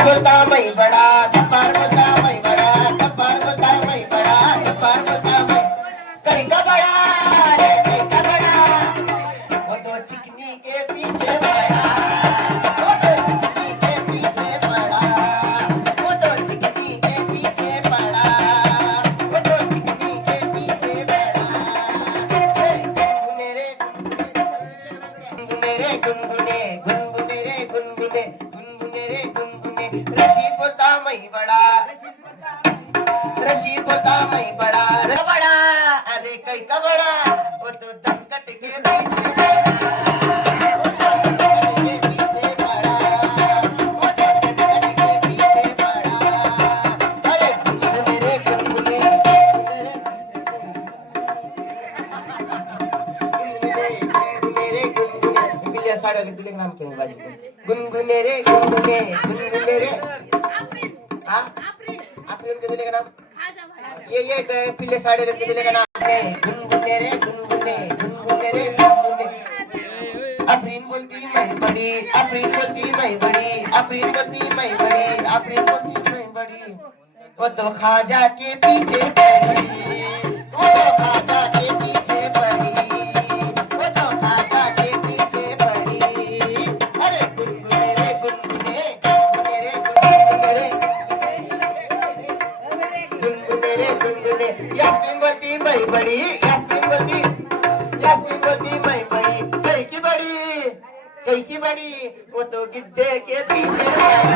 गब्बार बोलता मैं बड़ा, गब्बार बोलता मैं बड़ा, गब्बार बोलता मैं बड़ा, गब्बार बोलता मैं कहीं का बड़ा रे कहीं का बड़ा, वो तो चिकनी के पीछे बड़ा, वो तो चिकनी के पीछे बड़ा, वो तो चिकनी के पीछे बड़ा, वो तो चिकनी के पीछे बड़ा। गुनगुने रे गुनगुने रे गुनगुने गुनगुने रे गुनगुने गुनगुने रे गुनगुने। रशीद बोलता मैं बड़ा, रशीद बोलता मैं बड़ा, रे बड़ा अरे कई का बड़ा, वो तो दमकट के पीछे बड़ा, वो तो दमकट के पीछे बड़ा, वो तो दमकट के पीछे बड़ा। अरे गुनगुने रे गुनगुने गुनगुने रे गुनगुने। बिल्लिया साड़ा के बिल्ली का नाम क्या है बाजी? गुनगुने रे गुनगुने गुनगुने रे हाँ आपने उनके दिले का नाम ये पीले साड़े रंग के दिले का नाम है गुनगुने रे गुनगुने गुनगुने रे गुनगुने। अफरीन बोलती मैं बड़ी, अफरीन बोलती मैं बड़ी, अफरीन बोलती मैं बड़ी, अफरीन बोलती मैं बड़ी, वो तो खाजा के पीछे पड़ी, वो तो खाजा के पीछे पड़ी, वो तो खाजा के पीछे पड़ी। अरे गुनगुने रे गुनगुने गुनगुने रे गुनगुने रे गुनगुने रे गुनगुने। यास्मीन बोलती मैं बड़ी, यास्मीन बोलती मैं बड़ी, कई की बड़ी, कई की बड़ी, वो तो गिद्दे के पीछे पड़ी,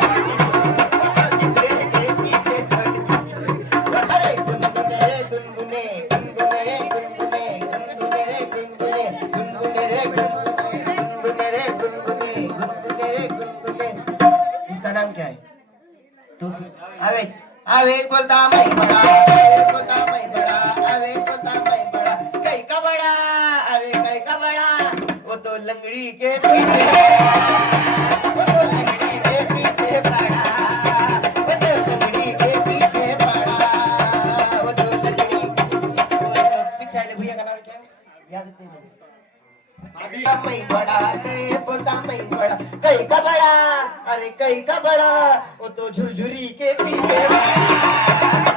वो तो गिद्दे के पीछे पड़ी। अरे गुनगुने रे गुनगुने गुनगुने रे गुनगुने गुनगुने रे गुनगुने गुनगुने रे गुनगुने गुनगुने रे गुनगुने गुनगुने रे गुनगुने। इसका नाम क्या है? तू आवेज आवेज बोलता मैं बड़ा, आवेज बोलता मैं बड़ा, आवेज बोलता मैं बड़ा, कई का बड़ा अरे कई का बड़ा, वो तो लंगड़ी के पीछे, वो तो लंगड़ी के पीछे पड़ा, वो तो लंगड़ी के पीछे पड़ा, वो तो लंगड़ी। पीछे वाले भैया का नाम क्या है? याद नहीं है। मैं बड़ा नहीं बोलता मैं बड़ा, कई का बड़ा अरे कई का बड़ा, वो तो झुरझुरी के पीछे पड़ा,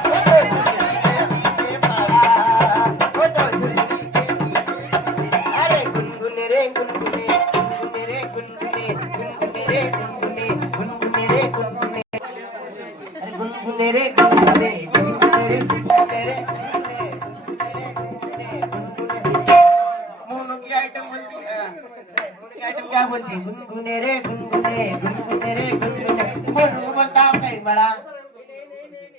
वो तो झुरझुरी के पीछे पड़ा, वो तो झुरझुरी के पीछे। अरे गुनगुने रे गुनगुने गुनगुने रे गुनगुने गुनगुने रे गुनगुने गुनगुने रे गुनगुने। अरे गुनगुने रे गुनगुने गुनगुने रे गुनगुने रे मोनो की आइटम बोलती है, मोनो की आइटम क्या बोलती है? गुनगुने रे गुनगुने गुनगुने रे गुनगुने। मोनो बोलता कहीं बड़ा,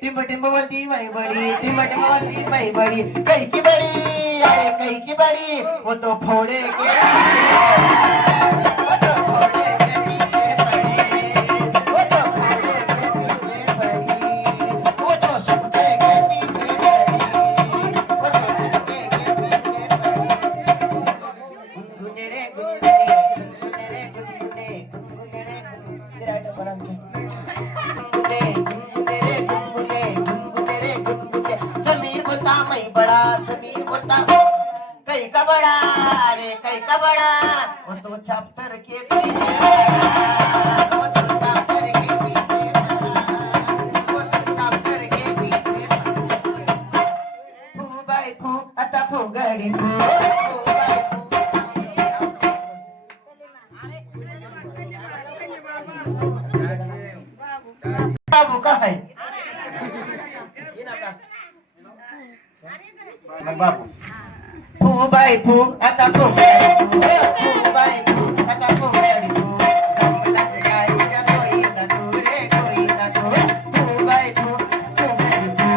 टिम्ब टिम्ब बोलती मैं बड़ी, टिम्ब टिम्ब बोलती मैं बड़ी, कहीं की बड़ी अरे कहीं की बड़ी, वो तो फोड़े के पीछे, वो तो फोड़े के पीछे पड़ी, वो तो फोड़े के पीछे पड़ी, वो तो सुपटे के पीछे पड़ी, वो तो सुपटे के पीछे पड़ी। गुनगुने रे गुनगुने गुनगुने रे गुनगुने गुनगुने रे तेरा आइटम बना दे। गुनगुने गुनगुने रे गुनगुने गुनगुने रे गुनगुने। समीर बोलता मैं बड़ा, समीर बोलता कई का बड़ा अरे कई का बड़ा, वो तो चैप्टर के पीछे पड़ा, वो तो चैप्टर के पीछे पड़ा, वो तो चैप्टर के पीछे पड़ा। फू बाई फू अता फू गड़ी फू, फू बाई फू। बाबू का है बाबू फू बाई फू आता फू गड़ी फू, फू बाई फू आता फू गड़ी फू, संगलाच काय तुझ्या कोई ना तू रे कोई ना तू, फू बाई फू फू गड़ी फू,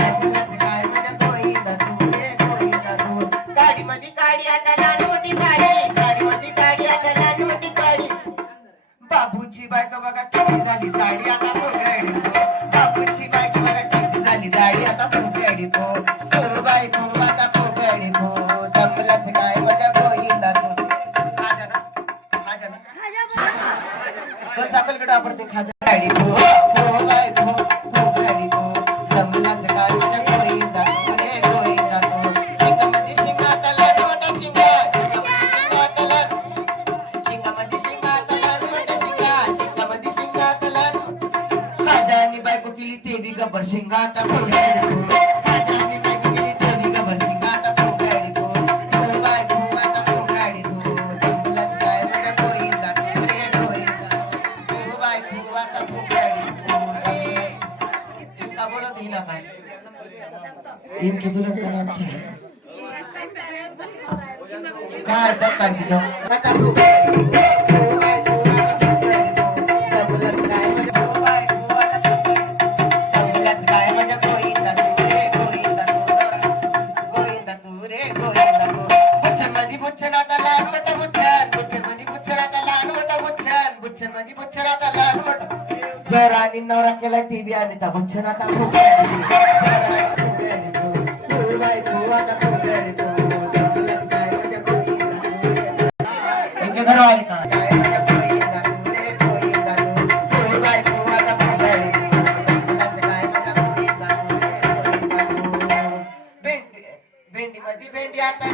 संगलाच काय तुझ्या कोई ना तू रे कोई ना तू। गाडी मध्ये गाडी आता लहान मोठी गाडी, गाडी मध्ये गाडी आता लहान मोठी गाडी, बाबूची बायको बघा किती झाली जाडी आता फुगडी पो, बाबूची बायको बघा किती झाली जाडी आता फुगडी पो, फू बाई फू आता फुगडी पो, जमलाच काय माझ्या गोईंदा तू। खाजा ना खाजा ना बस आपल्याकडे आपण ते खाजा गाडी पो, फू बाई फू फुगडी पो, जमलाच काय माझ्या गोईंदा तू रे गोईंदा तू। शिंगामध्ये शिंगा तला मोठा शिंगा, शिंगामध्ये शिंगा तला, शिंगामध्ये शिंगा तला मोठा शिंगा, शिंगामध्ये शिंगा तला गब्बर शिंगाचा फुगाडी राजांनी बायको केली देवी गब्बर शिंगाचा फुगाडी हो बायको आता फुगाडी हो जंगलात काय माझ्या गोविंदा तू रे गोविंदा हो बायको आता फुगाडी हो इनका बोलो दिला काय इनके तुला काय सरकार की जाऊ आता फुगाडी आणि नवरा केला ती बी आणि त्या बच्चन आता घर आले का भेंडी मध्ये भेंडी आता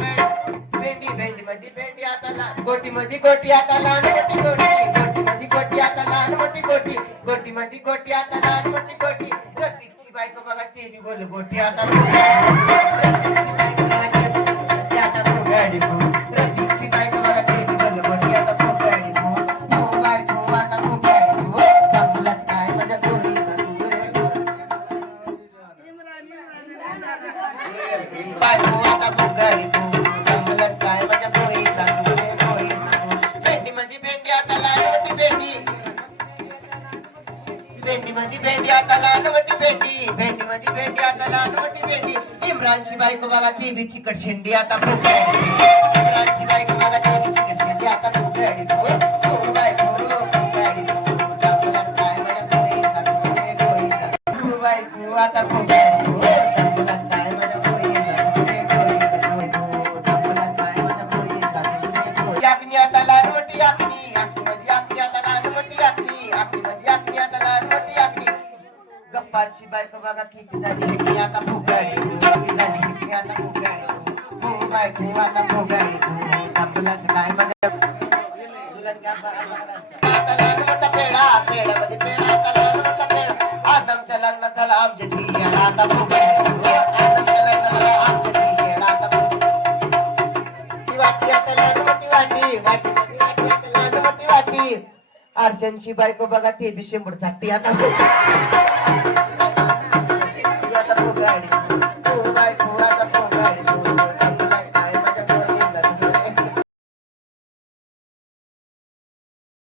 भेंडी मध्ये भेंडी आता गोटी मध्ये गोटी आता लहान मोठी गोटी गोटी मध्ये गोटी आता लहान मोठी गोटी गोटी मध्ये गोटी आता लहान मोठी गोटी प्रतीकची बायको बघा ते बी बोल गोटी आता प्रतीकची बायको बघा ते बी बोल गोटी आता फुगाडी हो बायको आता फुगाडी हो जंगलात काय माझ्या गोरी बायको आता फुगाडी हो जंगलात काय माझ्या गोरी भेंडी मध्ये भेंडी आता लहान मोठी भेंडी भेंडी मध्ये भेंडी आता लहान मोठी भेंडी भेंडी मध्ये भेंडी आता लहान मोठी भेंडी इम्रानची बायको बघा ती बी चिकट शेंडी आता फुगाडी इम्रानची बायको बघा ती बी चिकट शेंडी आता फुगाडी हो बायको फुगाडी हो जंगलात काय माझ्या गोरी बायको आता फुगाडी हो जंगलात काय माझ्या गोरी याकनी आता लहान मोठी याकनी याकनी मध्ये याकनी आता लहान मोठी याकनी याकनी मध्ये याकनी आता लहान मोठी याकनी गप्पाची बायको बघा किती झाली हिकनी आता फुगाडी किती झाली हिकनी आता फुगाडी हो बायको आता फुगाडी आपल्याच काय माझ्या दुल्हन का आता लहान मोठा पेढा पेढ्यामध्ये पेढा आता लहान मोठा पेढा आदमच्या लग्नाचा आमच्या ती आता फुगाडी आदमच्या लग्नाला आमच्या ती आता वाटी आता लहान मोठी वाटी वाटी मध्ये वाटी आता लहान मोठी वाटी अर्चनची बायको बघा ते बी शेंबूड चाटती आता